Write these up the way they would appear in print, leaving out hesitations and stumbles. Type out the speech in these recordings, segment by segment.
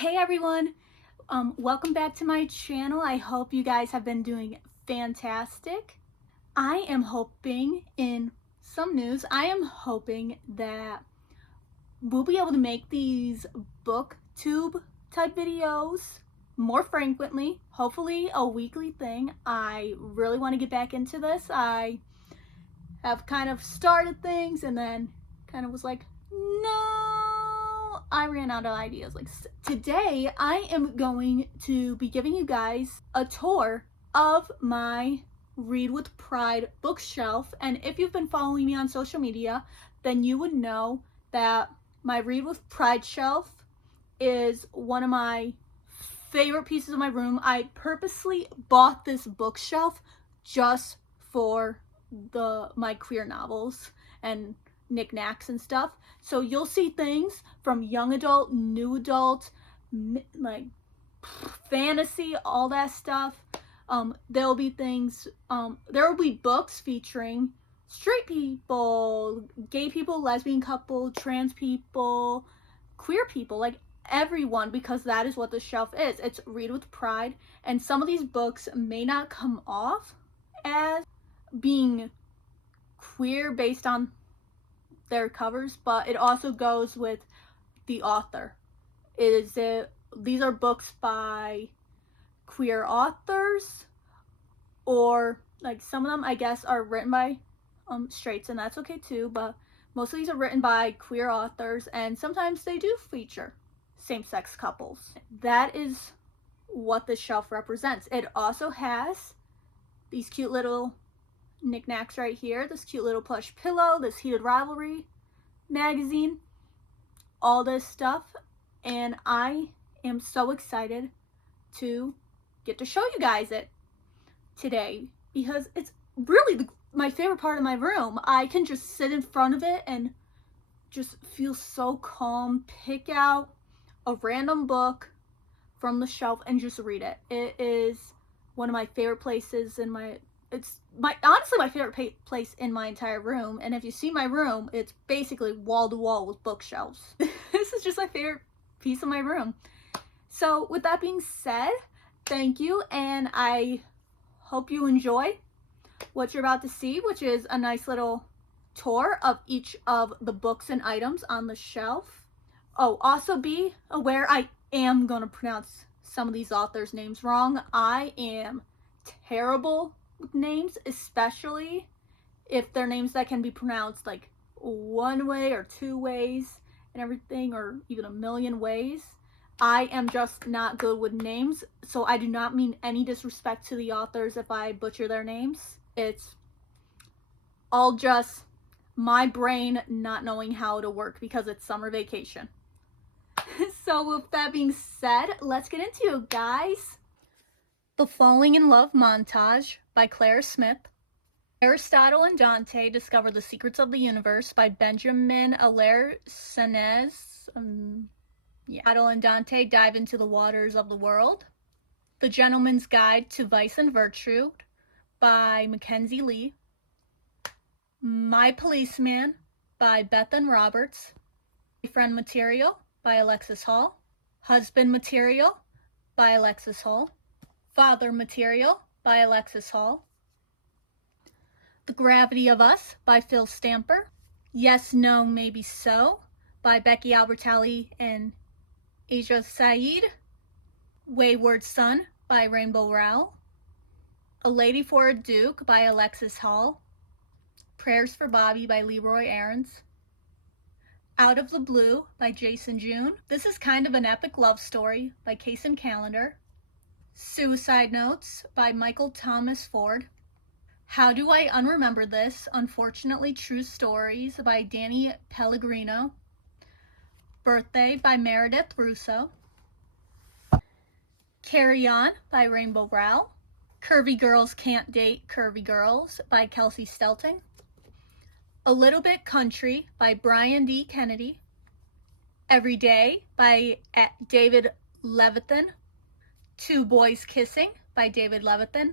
Hey everyone, welcome back to my channel. I hope you guys have been doing fantastic. I am hoping, in some news, I am hoping that we'll be able to make these booktube type videos more frequently, hopefully a weekly thing. I really want to get back into this. I have kind of started things and then kind of was like, no, I ran out of ideas. Like today I am going to be giving you guys a tour of my Read with Pride bookshelf, and if you've been following me on social media, then you would know that my Read with Pride shelf is one of my favorite pieces of my room. I purposely bought this bookshelf just for my queer novels and knickknacks and stuff. So you'll see things from young adult, new adult, like fantasy, all that stuff. There'll be things, there will be books featuring straight people, gay people, lesbian couple, trans people, queer people, like everyone, because that is what the shelf is. It's Read with Pride, and some of these books may not come off as being queer based on their covers, but it also goes with the author. These are books by queer authors, or like some of them I guess are written by straights, and that's okay too, but most of these are written by queer authors, and sometimes they do feature same-sex couples. That is what the shelf represents. It also has these cute little knickknacks right here, this cute little plush pillow, this Heated Rivalry magazine, all this stuff, and I am so excited to get to show you guys it today because it's really my favorite part of my room. I can just sit in front of it and just feel so calm, pick out a random book from the shelf and just read it. It is one of my favorite places in honestly my favorite place in my entire room. And if you see my room, it's basically wall to wall with bookshelves. This is just my favorite piece of my room. So with that being said, thank you, and I hope you enjoy what you're about to see, which is a nice little tour of each of the books and items on the shelf. Oh, also be aware I am going to pronounce some of these authors' names wrong. I am terrible with names, especially if they're names that can be pronounced like one way or two ways and everything, or even a million ways. I am just not good with names, so I do not mean any disrespect to the authors if I butcher their names. It's all just my brain not knowing how to work because it's summer vacation. So with that being said, let's get into it, guys. The Falling in Love Montage by Claire Smith. Aristotle and Dante Discover the Secrets of the Universe by Benjamin Alaire-Senez. Aristotle and Dante Dive into the Waters of the World. The Gentleman's Guide to Vice and Virtue by Mackenzie Lee. My Policeman by Bethan Roberts. Boyfriend Material by Alexis Hall. Husband Material by Alexis Hall. Father Material by Alexis Hall. The Gravity of Us by Phil Stamper. Yes, No, Maybe So by Becky Albertalli and Asia Saeed. Wayward Son by Rainbow Rowell. A Lady for a Duke by Alexis Hall. Prayers for Bobby by Leroy Aarons. Out of the Blue by Jason June. This is kind of an epic love story by Kaysen Callender. Suicide Notes by Michael Thomas Ford. How Do I Unremember This? Unfortunately True Stories by Danny Pellegrino. Birthday by Meredith Russo. Carry On by Rainbow Rowell. Curvy Girls Can't Date Curvy Girls by Kelsey Stelting. A Little Bit Country by Brian D. Kennedy. Every Day by David Levithan. Two Boys Kissing by David Levithan.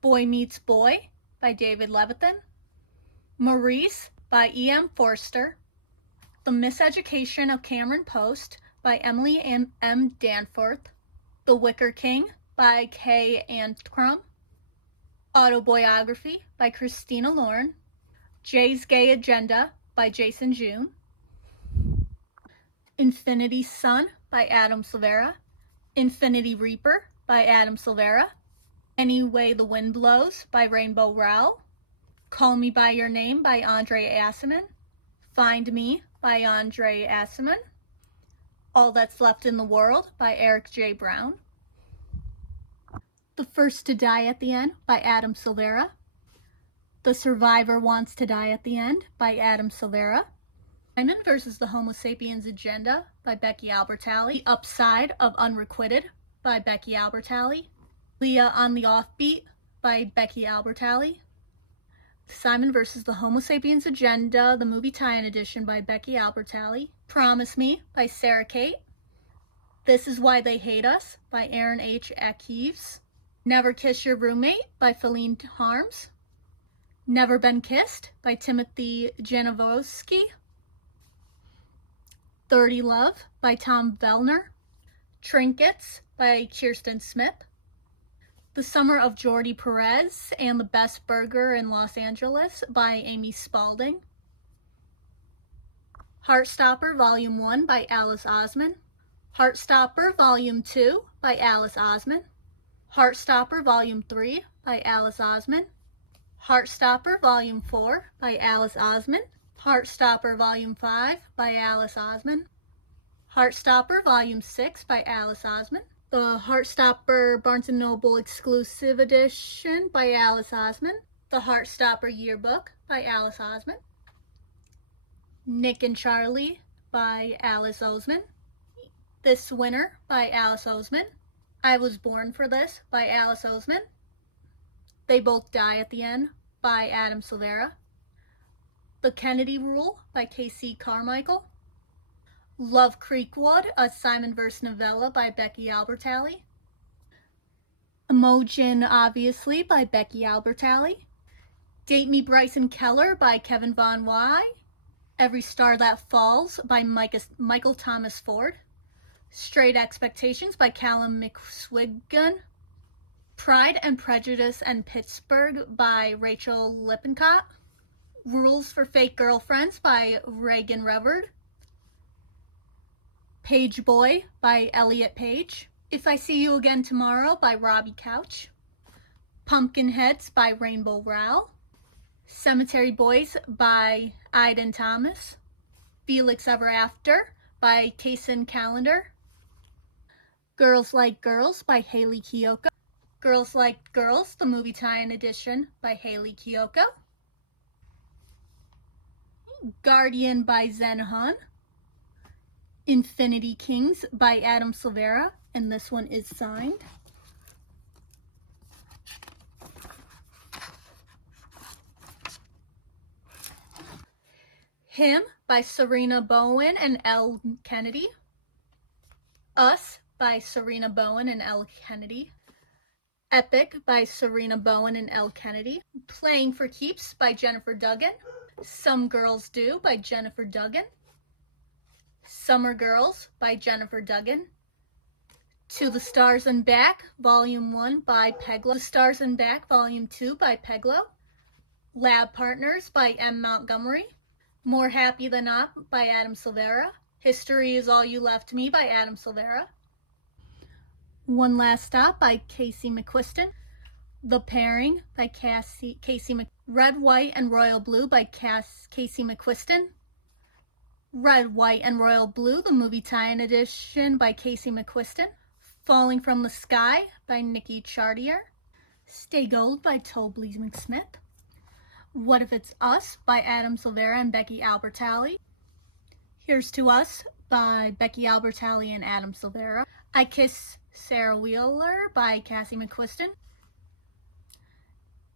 Boy Meets Boy by David Levithan. Maurice by E.M. Forster. The Miseducation of Cameron Post by Emily M. Danforth. The Wicker King by Kay Antcrum. Autobiography by Christina Lauren. Jay's Gay Agenda by Jason June. Infinity Sun by Adam Silvera. Infinity Reaper by Adam Silvera. Any Way the Wind Blows by Rainbow Rowell. Call Me By Your Name by Andre Aciman. Find Me by Andre Aciman. All That's Left in the World by Eric J. Brown. The First to Die at the End by Adam Silvera. The Survivor Wants to Die at the End by Adam Silvera. Simon versus the Homo Sapiens Agenda by Becky Albertalli. The Upside of Unrequited by Becky Albertalli. Leah on the Offbeat by Becky Albertalli. Simon versus the Homo Sapiens Agenda, the movie tie-in edition by Becky Albertalli. Promise Me by Sarah Kate. This Is Why They Hate Us by Aaron H. Akives. Never Kiss Your Roommate by Feline Harms. Never Been Kissed by Timothy Janowski. 30 Love by Tom Vellner. Trinkets by Kirsten Smith. The Summer of Jordi Perez and the Best Burger in Los Angeles by Amy Spalding. Heartstopper Volume 1 by Alice Osman. Heartstopper Volume 2 by Alice Osman. Heartstopper Volume 3 by Alice Osman. Heartstopper Volume 4 by Alice Osman. Heartstopper Volume 5 by Alice Osman. Heartstopper Volume 6 by Alice Osman. The Heartstopper Barnes & Noble Exclusive Edition by Alice Osman. The Heartstopper Yearbook by Alice Osman. Nick and Charlie by Alice Oseman. This Winter by Alice Oseman. I Was Born for This by Alice Oseman. They Both Die at the End by Adam Silvera. The Kennedy Rule by K.C. Carmichael. Love Creekwood, a Simon vs. novella by Becky Albertalli. Imogen, Obviously by Becky Albertalli. Date Me Bryson Keller by Kevin Von Wy. Every Star That Falls by Michael Thomas Ford. Straight Expectations by Callum McSwiggan. Pride and Prejudice and Pittsburgh by Rachel Lippincott. Rules for Fake Girlfriends by Reagan Reverd. Page Boy by Elliot Page. If I See You Again Tomorrow by Robbie Couch. Pumpkinheads by Rainbow Rowell. Cemetery Boys by Iden Thomas. Felix Ever After by Kaysen Calendar. Girls Like Girls by Haley Kiyoko. Girls Like Girls, the movie tie-in edition by Haley Kiyoko. Guardian by Zen Hun. Infinity Kings by Adam Silvera, and this one is signed. Him by Serena Bowen and Elle Kennedy. Us by Serena Bowen and Elle Kennedy. Epic by Serena Bowen and Elle Kennedy. Playing for Keeps by Jennifer Duggan. Some Girls Do by Jennifer Duggan. Summer Girls by Jennifer Duggan. To the Stars and Back, Volume 1 by Peglo. The Stars and Back, Volume 2 by Peglo. Lab Partners by M. Montgomery. More Happy Than Not by Adam Silvera. History Is All You Left Me by Adam Silvera. One Last Stop by Casey McQuiston. The Pairing by Red, White, and Royal Blue by Casey McQuiston. Red, White, and Royal Blue, the movie tie-in edition by Casey McQuiston. Falling from the Sky by Nikki Chartier. Stay Gold by Toby McSmith. What If It's Us by Adam Silvera and Becky Albertalli. Here's to Us by Becky Albertalli and Adam Silvera. I Kiss Sarah Wheeler by Cassie McQuiston.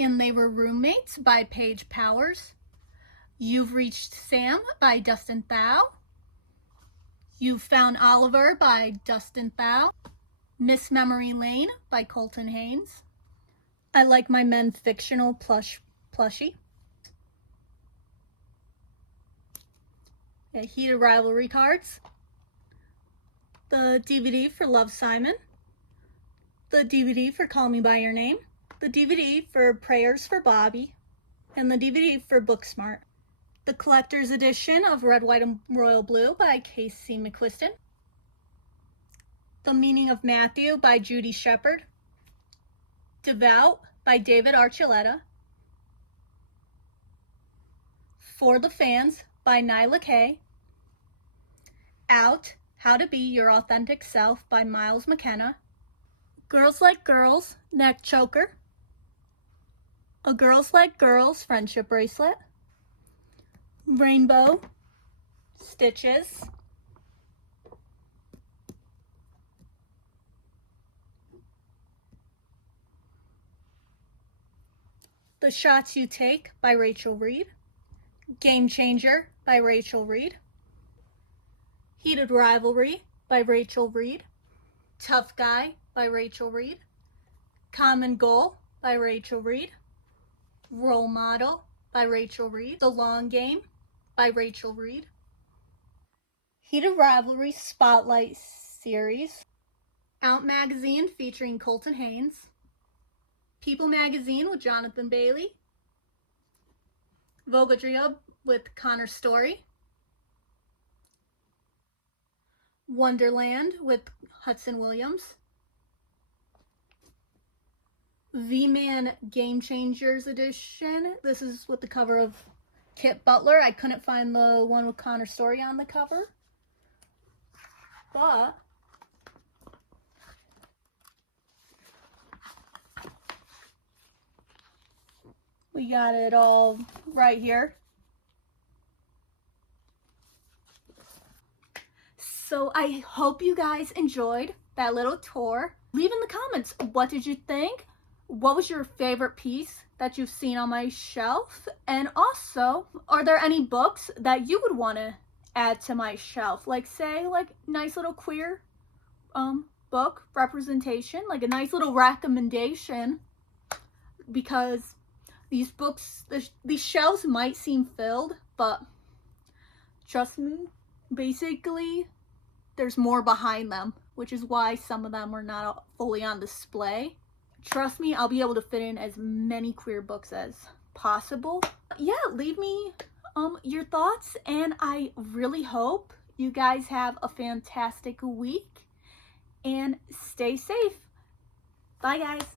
And They Were Roommates by Paige Powers. You've Reached Sam by Dustin Thau. You've Found Oliver by Dustin Thau. Miss Memory Lane by Colton Haynes. I Like My Men Fictional plushie. Heated Rivalry cards. the DVD for Love, Simon, the DVD for Call Me By Your Name, the DVD for Prayers for Bobby, and the DVD for Booksmart. The collector's edition of Red, White, and Royal Blue by Casey McQuiston. The Meaning of Matthew by Judy Shepard. Devout by David Archuleta. For the Fans by Nyla Kay. Out, How to Be Your Authentic Self by Miles McKenna. Girls Like Girls, Neck Choker. A Girls Like Girls Friendship Bracelet. Rainbow Stitches. The Shots You Take by Rachel Reed. Game Changer by Rachel Reed. Heated Rivalry by Rachel Reed. Tough Guy by Rachel Reed. Common Goal by Rachel Reed. Role Model by Rachel Reed. The Long Game by Rachel Reed. Heated Rivalry Spotlight Series. Out Magazine featuring Colton Haynes. People Magazine with Jonathan Bailey. Vogadria with Connor Story. Wonderland with Hudson Williams. V-Man Game Changers edition. This is with the cover of Kit Butler. I couldn't find the one with Connor Story on the cover, but we got it all right here. So I hope you guys enjoyed that little tour. Leave in the comments, what did you think? What was your favorite piece that you've seen on my shelf? And also, are there any books that you would want to add to my shelf? Like, say, like nice little queer book representation, like a nice little recommendation, because these books, these shelves might seem filled, but trust me, basically there's more behind them, which is why some of them are not fully on display. Trust me, I'll be able to fit in as many queer books as possible. Yeah, leave me your thoughts, and I really hope you guys have a fantastic week and stay safe. Bye, guys.